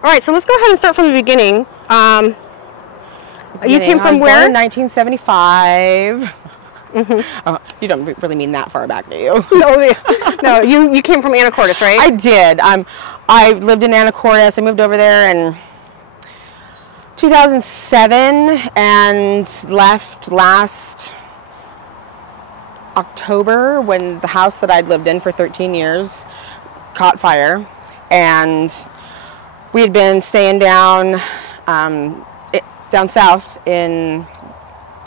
All right, so let's go ahead and start from the beginning. You came from where? In 1975. Oh, you don't really mean that far back, do you? No, you came from Anacortes, right? I did. I lived in Anacortes. I moved over there in 2007 and left last October when the house that I'd lived in for 13 years caught fire, and we had been staying down south in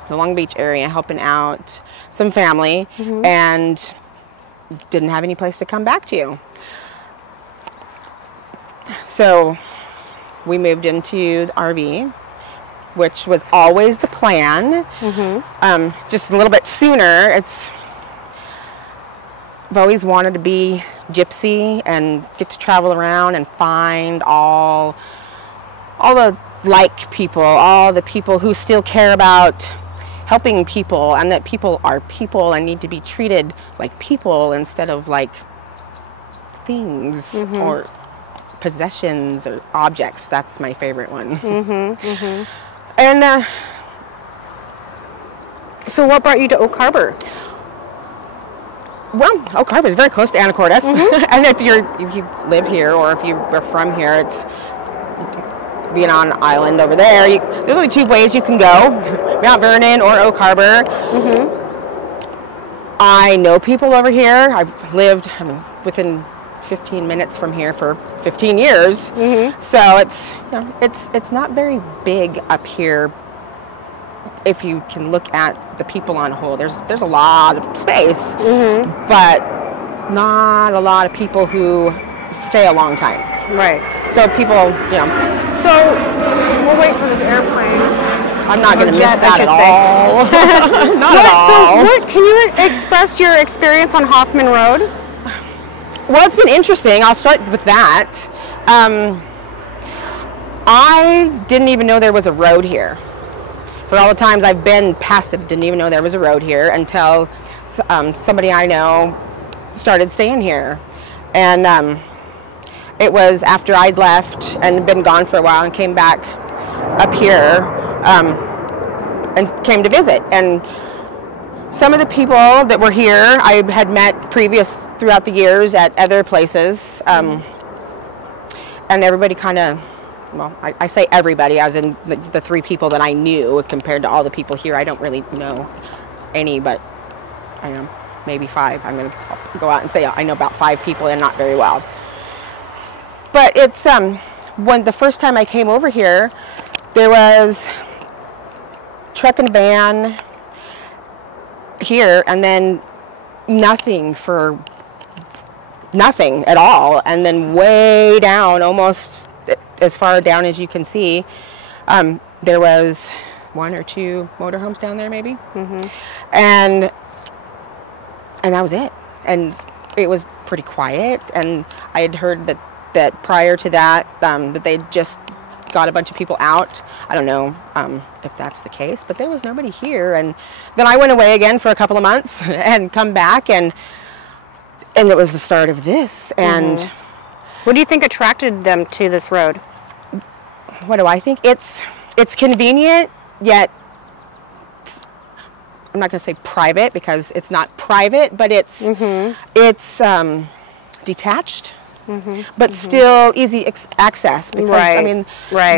the Long Beach area helping out some family, and didn't have any place to come back to. So we moved into the RV, which was always the plan. Just a little bit sooner. I've always wanted to be gypsy and get to travel around and find all the people, all the people who still care about helping people, and that people are people and need to be treated like people instead of like things or possessions or objects. That's my favorite one. And so what brought you to Oak Harbor? Well, Oak Harbor is very close to Anacortes. And if you live here or if you are from here, it's being on an island over there. There's only two ways you can go, Mount Vernon or Oak Harbor. I know people over here. I've lived within 15 minutes from here for 15 years. So it's not very big up here. If you can look at the people on a whole, there's a lot of space, but not a lot of people who stay a long time. Right. So people, So we'll wait for this airplane. I'm not going to miss that at all. Not at all. So can you express your experience on Hoffman Rd? Well, it's been interesting. I'll start with that. I didn't even know there was a road here. For all the times I've been past it, didn't even know there was a road here until somebody I know started staying here. And it was after I'd left and been gone for a while and came back up here and came to visit. And some of the people that were here I had met throughout the years at other places. And everybody kind of, well, I say everybody as in the three people that I knew compared to all the people here. I don't really know any, but I know maybe five. I'm going to go out and say I know about 5 people and not very well. But it's when the first time I came over here, there was truck and van here, and then nothing at all, and then way down, almost as far down as you can see, there was 1 or 2 motorhomes down there, maybe, and that was it. And it was pretty quiet. And I had heard that prior to that, that they just got a bunch of people out. I don't know if that's the case, but there was nobody here. And then I went away again for a couple of months and come back, and it was the start of this. And what do you think attracted them to this road? What do I think? It's convenient, yet I'm not going to say private because it's not private, but it's detached. But still easy access because, I mean,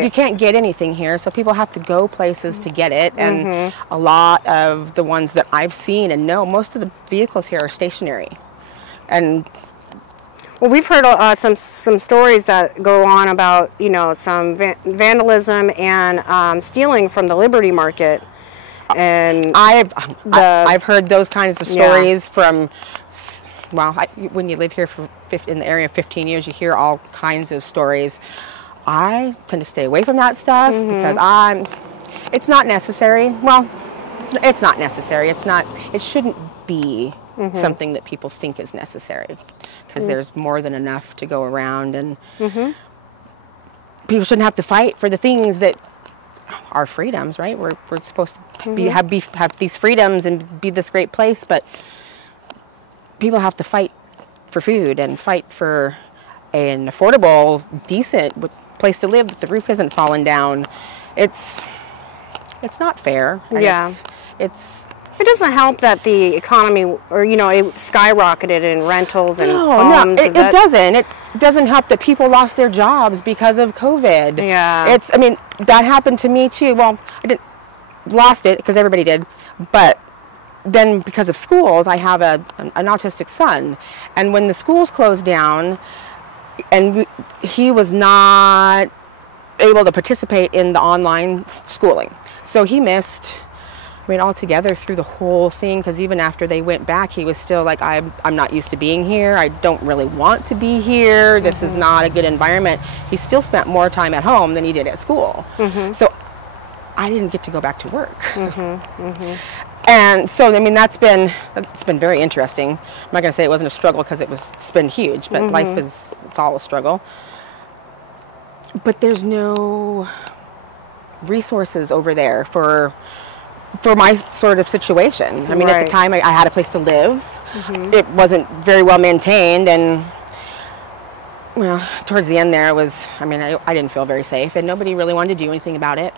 you can't get anything here, so people have to go places to get it. And a lot of the ones that I've seen and know, most of the vehicles here are stationary. And well, we've heard some stories that go on about, some vandalism and stealing from the Liberty Market. And I've heard those kinds of stories from. Well, when you live here in the area 15 years, you hear all kinds of stories. I tend to stay away from that stuff because it's not necessary. Well, it's not necessary. It shouldn't be something that people think is necessary because there's more than enough to go around, and people shouldn't have to fight for the things that are freedoms, right? We're supposed to have these freedoms and be this great place, but people have to fight for food and fight for an affordable, decent place to live, but the roof isn't falling down. It's not fair. And Yeah. It's It doesn't help that the economy, or it skyrocketed in rentals and no, homes. it doesn't. It doesn't help that people lost their jobs because of COVID. Yeah. I mean, that happened to me too. Well, I didn't lost it because everybody did, but then because of schools, I have an autistic son, and when the schools closed down, and he was not able to participate in the online schooling, so he missed. I mean, altogether through the whole thing, because even after they went back, he was still like, I'm not used to being here. I don't really want to be here. This is not a good environment. He still spent more time at home than he did at school. So I didn't get to go back to work. And so, I mean, it's been very interesting. I'm not going to say it wasn't a struggle because it's been huge, but life it's all a struggle. But there's no resources over there for my sort of situation. I mean, at the time I had a place to live. It wasn't very well maintained, and well, towards the end there it was, I mean, I didn't feel very safe, and nobody really wanted to do anything about it.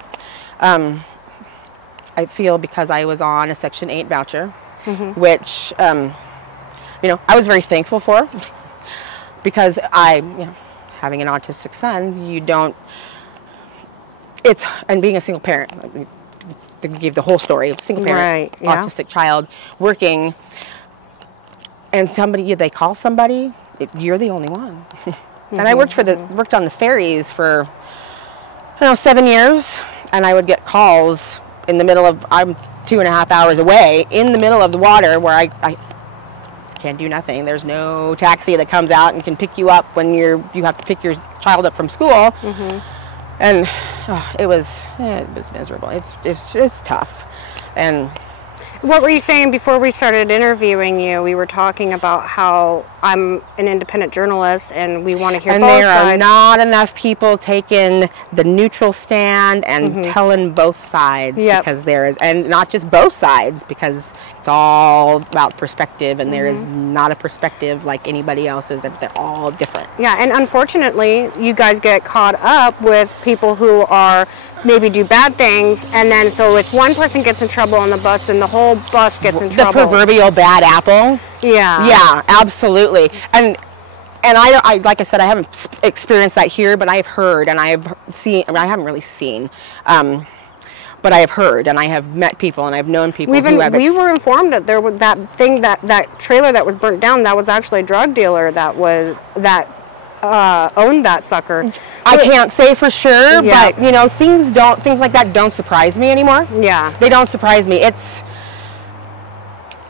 I feel because I was on a Section 8 voucher, which, I was very thankful for, because having an autistic son, and being a single parent, to give the whole story of single parent, autistic child working, and they call somebody, you're the only one. And I worked on the ferries for 7 years, and I would get calls in the middle of, I'm 2.5 hours away, in the middle of the water, where I can't do nothing. There's no taxi that comes out and can pick you up when you have to pick your child up from school. And it was miserable. It's tough. And what were you saying before we started interviewing you? We were talking about how I'm an independent journalist and we want to hear both sides. And there are not enough people taking the neutral stand and telling both sides, because there is, and not just both sides, because it's all about perspective, and there is not a perspective like anybody else's. They're all different. Yeah, and unfortunately, you guys get caught up with people who are maybe do bad things, and then so if one person gets in trouble on the bus, then the whole bus gets in trouble. The proverbial bad apple. Yeah. Yeah, absolutely. And I like I said, I haven't experienced that here, but I've heard and I've seen. I haven't really seen, but I have heard and I have met people and I've known people who have. We were informed that there was that trailer that was burnt down. That was actually a drug dealer that owned that sucker. I can't say for sure, but things like that don't surprise me anymore. Yeah, they don't surprise me.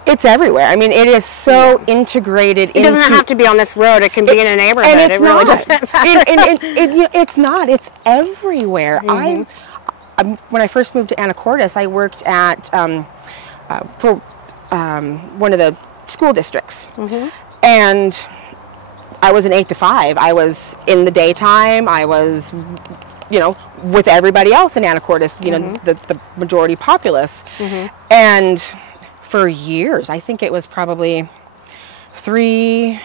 It's everywhere. I mean, it is so integrated. It doesn't have to be on this road. It can be in a neighborhood. And it's really not. doesn't. It's not. It's everywhere. When I first moved to Anacortes, I worked at for one of the school districts, and I was an 8 to 5. I was in the daytime. I was, with everybody else in Anacortes. The majority populace, and for years, I think it was probably 3,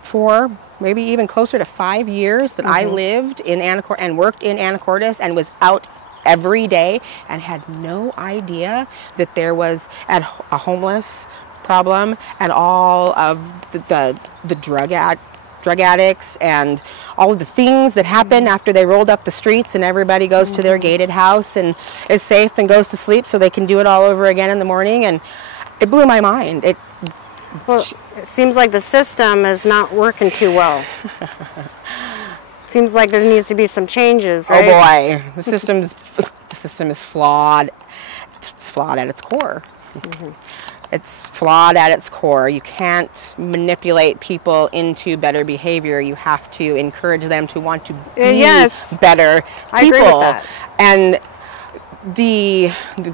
4, maybe even closer to 5 years that I lived in Anacortes and worked in Anacortes and was out every day and had no idea that there was a homeless problem and all of the drug addicts and all of the things that happen after they rolled up the streets and everybody goes to their gated house and is safe and goes to sleep so they can do it all over again in the morning. And it blew my mind. It seems like the system is not working too well. Seems like there needs to be some changes, right? Oh boy, the system is flawed. It's flawed at its core. It's flawed at its core. You can't manipulate people into better behavior. You have to encourage them to want to be better people. I agree with that. And the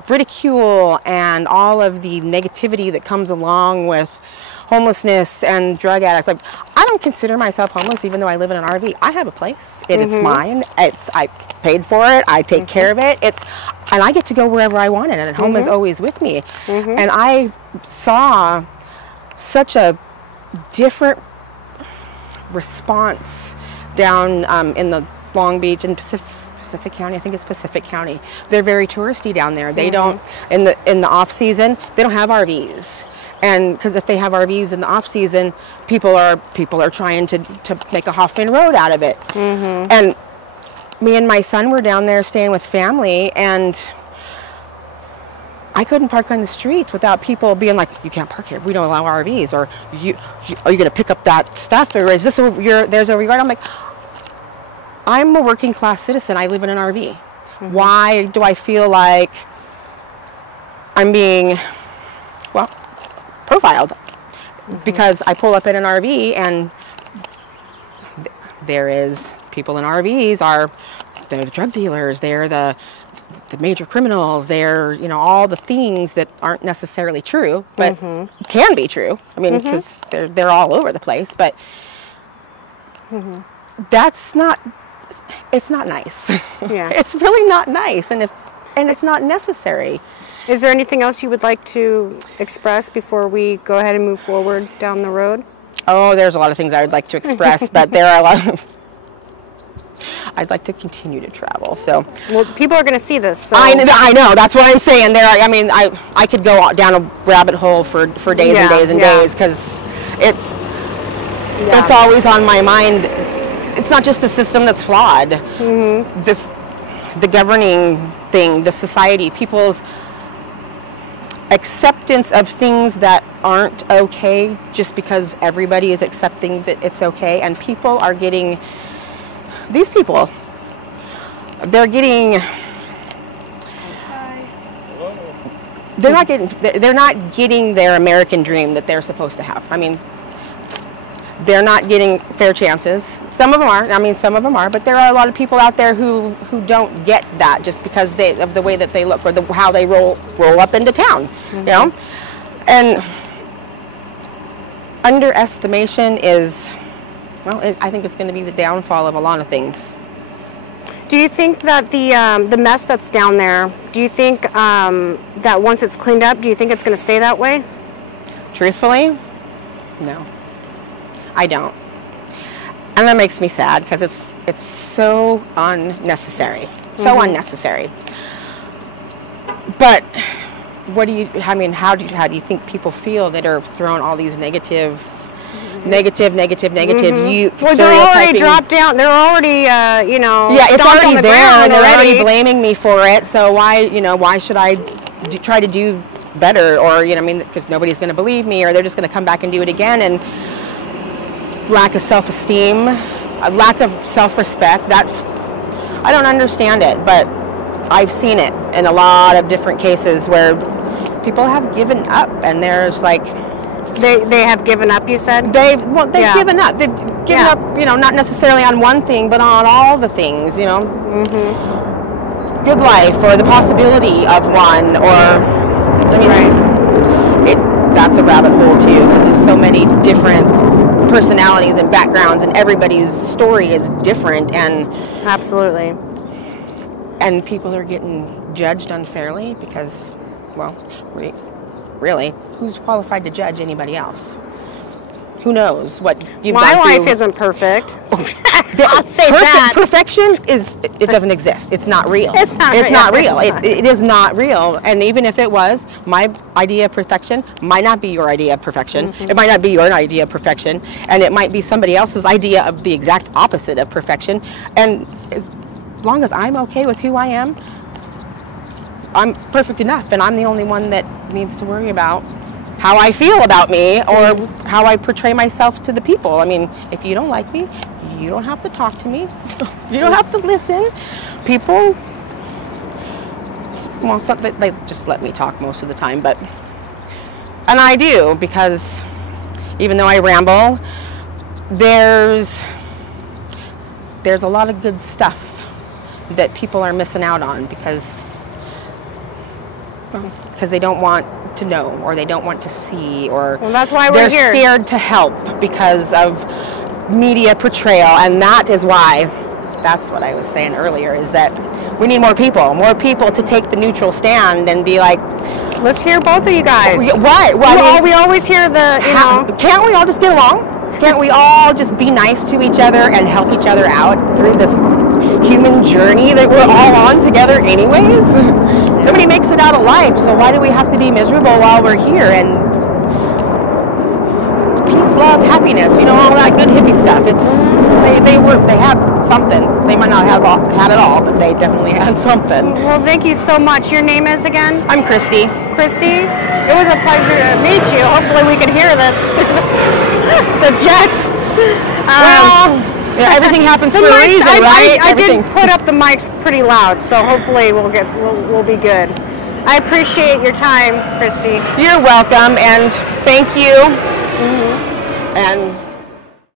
ridicule and all of the negativity that comes along with homelessness and drug addicts. I don't consider myself homeless, even though I live in an RV. I have a place. It's mine. I paid for it. I take care of it. And I get to go wherever I want it, and home is always with me. And I saw such a different response down in the Long Beach and Pacific County. I think it's Pacific County. They're very touristy down there. They don't in the off season. They don't have RVs, and because if they have RVs in the off season, people are trying to make a Hoffman Rd out of it. And me and my son were down there staying with family, and I couldn't park on the streets without people being like, "You can't park here. We don't allow RVs." Or, are you going to pick up that stuff? Or is this over your, there's over your yard? I'm like, I'm a working class citizen. I live in an RV. Why do I feel like I'm being, well, profiled? Because I pull up in an RV and there is people in RVs they're the drug dealers, they're the major criminals, they're, you know, all the things that aren't necessarily true, but can be true. I mean, because they're all over the place, but that's not, it's not nice. Yeah. It's really not nice, and it's not necessary. Is there anything else you would like to express before we go ahead and move forward down the road? Oh, there's a lot of things I would like to express, but there are a lot of, I'd like to continue to travel. So, well, people are going to see this. So. I know. That's what I'm saying. I mean, I could go down a rabbit hole for days and days and days, because it's always on my mind. It's not just the system that's flawed. The governing thing, the society, people's acceptance of things that aren't okay just because everybody is accepting that it's okay, and people are getting. These people, they're not getting their American dream that they're supposed to have. I mean, they're not getting fair chances. Some of them are. I mean, some of them are, but there are a lot of people out there who don't get that just because of the way that they look or how they roll up into town, you know? And underestimation is, well, I think it's going to be the downfall of a lot of things. Do you think that the mess that's down there, do you think that once it's cleaned up, do you think it's going to stay that way? Truthfully, no. I don't. And that makes me sad, because it's so unnecessary. So unnecessary. But what do you, I mean, how do you think people feel that are throwing all these negative, you well, they're already dropped down. They're already, you know, yeah, it's already there, and they're already blaming me for it. So why should I try to do better? Or, you know, I mean, because nobody's going to believe me, or they're just going to come back and do it again. And lack of self-esteem, a lack of self-respect. That I don't understand it, but I've seen it in a lot of different cases where people have given up, and there's like. They have given up, you said? They've given up. They've given up, you know, not necessarily on one thing, but on all the things, you know. Good life, or the possibility of one, or, I mean, that's a rabbit hole too, because there's so many different personalities and backgrounds, and everybody's story is different, and absolutely. And people are getting judged unfairly because, well, really, who's qualified to judge anybody else? Who knows what you've My gone through? life isn't perfect. I'll say that. Perfection it doesn't exist. It's not real. It's not real. It is not real. And even if it was, my idea of perfection might not be your idea of perfection. It might not be your idea of perfection, and it might be somebody else's idea of the exact opposite of perfection. And as long as I'm okay with who I am, I'm perfect enough, and I'm the only one that needs to worry about how I feel about me or how I portray myself to the people. I mean, if you don't like me, you don't have to talk to me. You don't have to listen. People, well, they just let me talk most of the time, and I do, because even though I ramble, there's a lot of good stuff that people are missing out on because they don't want to know, or they don't want to see, or that's why we're here. They're scared to help because of media portrayal, and that's what I was saying earlier, is that we need more people to take the neutral stand and be like, let's hear both of you guys. What? We always hear the, you know. Can't we all just get along? Can't we all just be nice to each other and help each other out through this human journey that we're all on together anyways? Nobody makes it out alive, so why do we have to be miserable while we're here? And peace, love, happiness, you know, all that good hippie stuff. It's they had something. They might not have had it all, but they definitely had something. Well, thank you so much. Your name is again? I'm Kristi. Kristi, it was a pleasure to meet you. Hopefully we can hear this the jets. Yeah, everything happens for a mics, reason, right? I did put up the mics pretty loud, so hopefully we'll be good. I appreciate your time, Kristi. You're welcome, and thank you. And